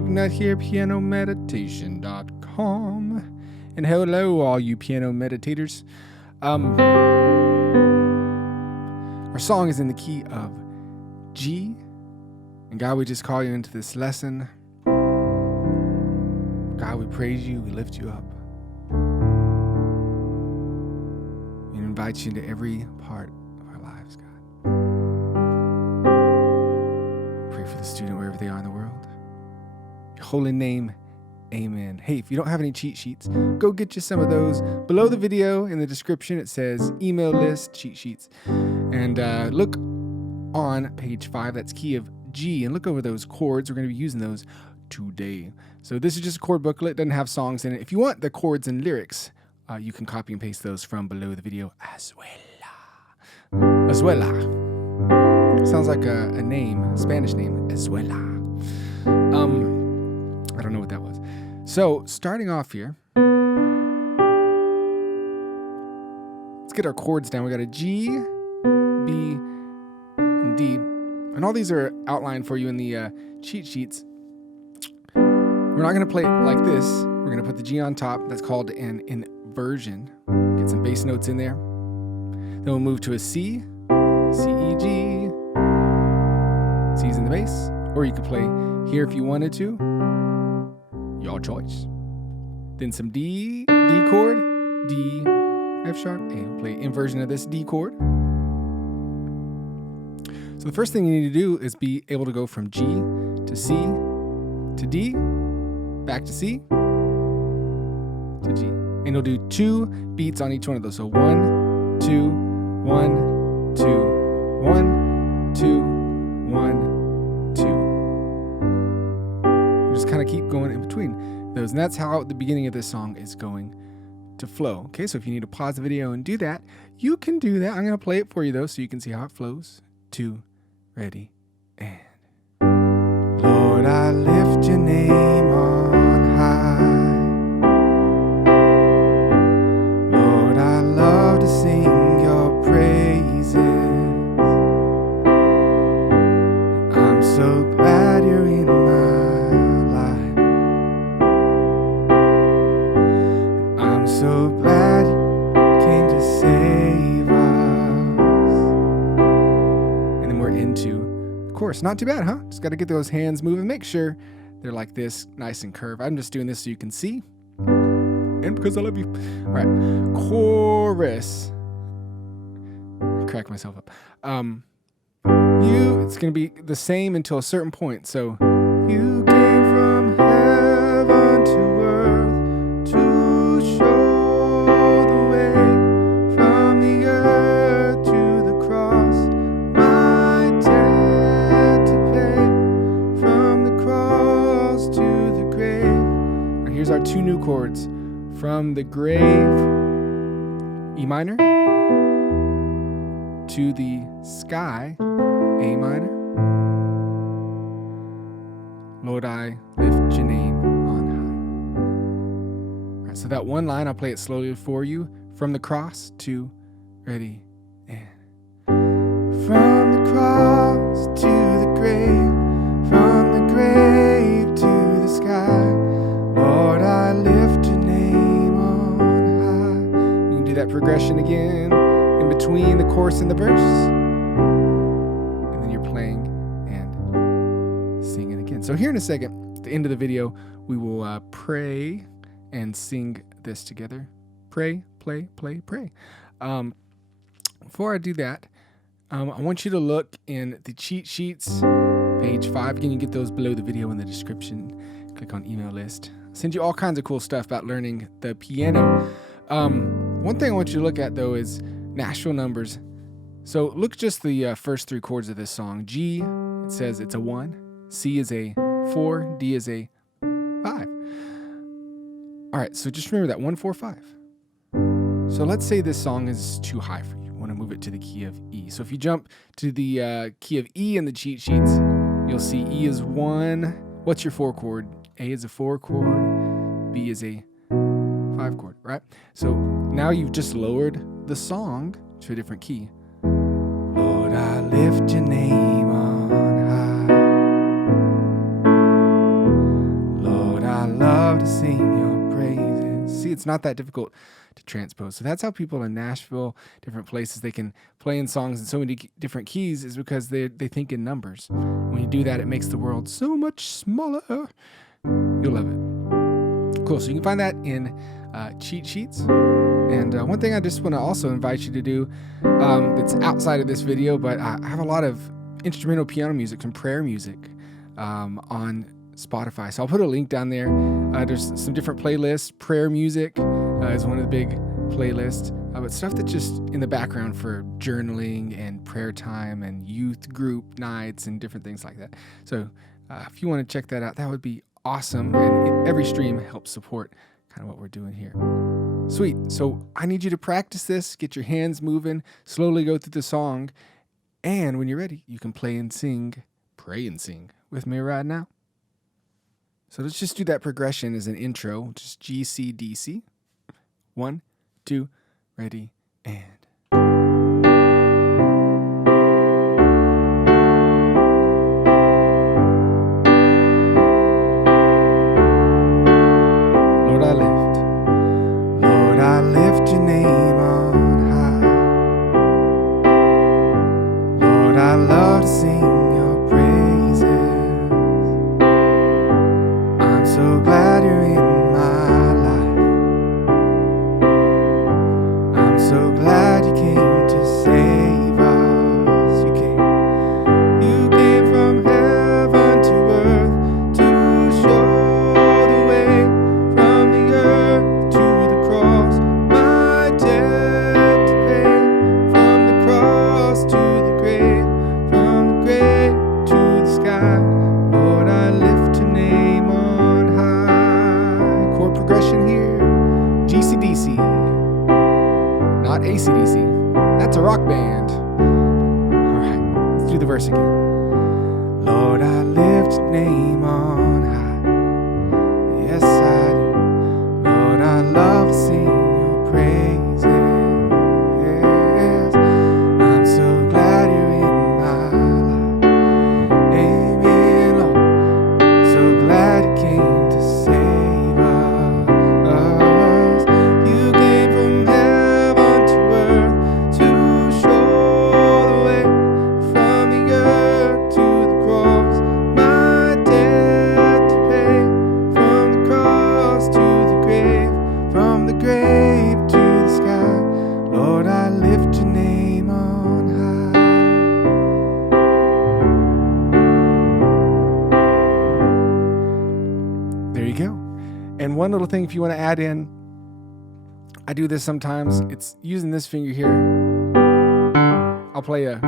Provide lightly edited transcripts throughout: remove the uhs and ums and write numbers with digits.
McNutt here, pianomeditation.com. And hello, all you piano meditators. Our song is in the key of G. And God, we just call you into this lesson. God, we praise you, we lift you up. And invite you into every part of our lives, God. Pray for the student wherever they are in the world. Your holy name, amen. Hey, if you don't have any cheat sheets, go get you some of those. Below the video in the description, it says email list, cheat sheets. And look on page 5, that's key of G, and look over those chords. We're going to be using those today. So this is just a chord booklet. It doesn't have songs in it. If you want the chords and lyrics, you can copy and paste those from below the video as well. Azuela. Sounds like a name, a Spanish name, Azuela. I don't know what that was. So starting off here, let's get our chords down. We got a G, B, and D. And all these are outlined for you in the cheat sheets. We're not going to play it like this. We're going to put the G on top. That's called an inversion. Get some bass notes in there. Then we'll move to a C, C, E, G. C's in the bass. Or you could play here if you wanted to. Your choice. Then some D, D chord, D, F sharp, A. We'll play inversion of this D chord. So the first thing you need to do is be able to go from G to C to D, back to C to G. And you'll do 2 beats on each one of those. So 1, 2, 1, 2, 1, 2, 1, 2. You just kind of keep going in between those. And that's how the beginning of this song is going to flow. Okay, so if you need to pause the video and do that, you can do that. I'm going to play it for you though so you can see how it flows. 2, ready, and Lord, I lift your name on high. Lord, I love to sing your praises. I'm so glad you're in my life. I'm so glad you came to save us. Into the chorus. Not too bad, huh? Just got to get those hands moving. Make sure they're like this, nice and curved. I'm just doing this so you can see. And because I love you. All right. Chorus. Crack myself up. It's going to be the same until a certain point. So, you came from heaven to earth to show the way from the earth to the cross. Here's our 2 new chords. From the grave, E minor, to the sky, A minor. Lord, I lift your name on high. All right, so that one line, I'll play it slowly for you. From the cross to, ready, and. From the cross to the grave, from the grave to the sky. Lord, I lift your name on high. You can do that progression again in between the chorus and the verse. And then you're playing and singing again. So here in a second, at the end of the video, we will pray and sing this together. Pray, play, play, pray. Before I do that, I want you to look in the cheat sheets, page 5. Again, you get those below the video in the description. Click on email list. Send you all kinds of cool stuff about learning the piano. One thing I want you to look at though is Nashville numbers. So look just the first 3 chords of this song. G, it says it's a 1. C is a 4. D is a 5. All right, so just remember that 1, 4, 5. So let's say this song is too high for you. You want to move it to the key of E. So if you jump to the key of E in the cheat sheets, you'll see E is 1. What's your 4 chord? A is a 4 chord, B is a 5 chord, right? So now you've just lowered the song to a different key. Lord, I lift your name on high. it's not that difficult to transpose. So that's how people in Nashville, different places, they can play in songs in so many different keys, is because they think in numbers. When you do that, it makes the world so much smaller. You'll love it. Cool. So you can find that in cheat sheets. And one thing I just want to also invite you to do, that's outside of this video, but I have a lot of instrumental piano music and prayer music on Spotify. So I'll put a link down there. There's some different playlists. Prayer music is one of the big playlists, but stuff that's just in the background for journaling and prayer time and youth group nights and different things like that. So if you want to check that out, that would be awesome. And every stream helps support kind of what we're doing here. Sweet. So I need you to practice this, get your hands moving, slowly go through the song. And when you're ready, you can play and sing, pray and sing with me right now. So let's just do that progression as an intro. Just G, C, D, C. 1, 2, ready, and. Lord, I lift your name on high. Lord, I love to sing your praises. I'm so glad you're in my life. I'm so glad you came to save us. You came from heaven to earth to show the way from the earth to the cross. My debt to pay, from the cross to the grave, from the grave to the sky. Lord, I lift your name on high. Chord progression here, GCDC, not ACDC. That's a rock band. All right, let's do the verse again. Lord, I lift your name on high. Yes, I do. Lord, I love to sing your praises. I'm so glad you're in my life. Amen, Lord. So glad you came to save us. You came from heaven to earth to show the way from the earth to the cross. My debt to pay, from the cross to the grave, from the grave to the sky. Lord, I lift your name on high. There you go. And one little thing, if you want to add in, I do this sometimes. It's using this finger here. I'll play a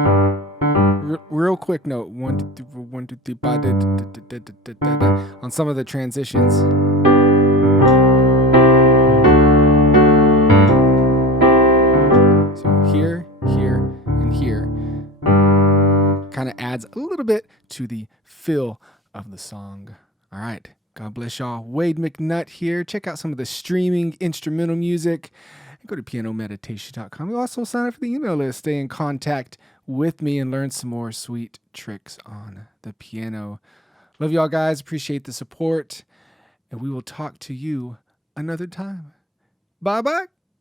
real quick note. 1, 2, 3, 4, 1, 2, 3, ba, da, da, da, da, da, da, da, on some of the transitions. So here, and here kind of adds a little bit to the feel of the song. All right. God bless y'all. Wade McNutt here. Check out some of the streaming instrumental music. Go to pianomeditation.com. You also sign up for the email list. Stay in contact with me and learn some more sweet tricks on the piano. Love y'all guys. Appreciate the support. And we will talk to you another time. Bye-bye.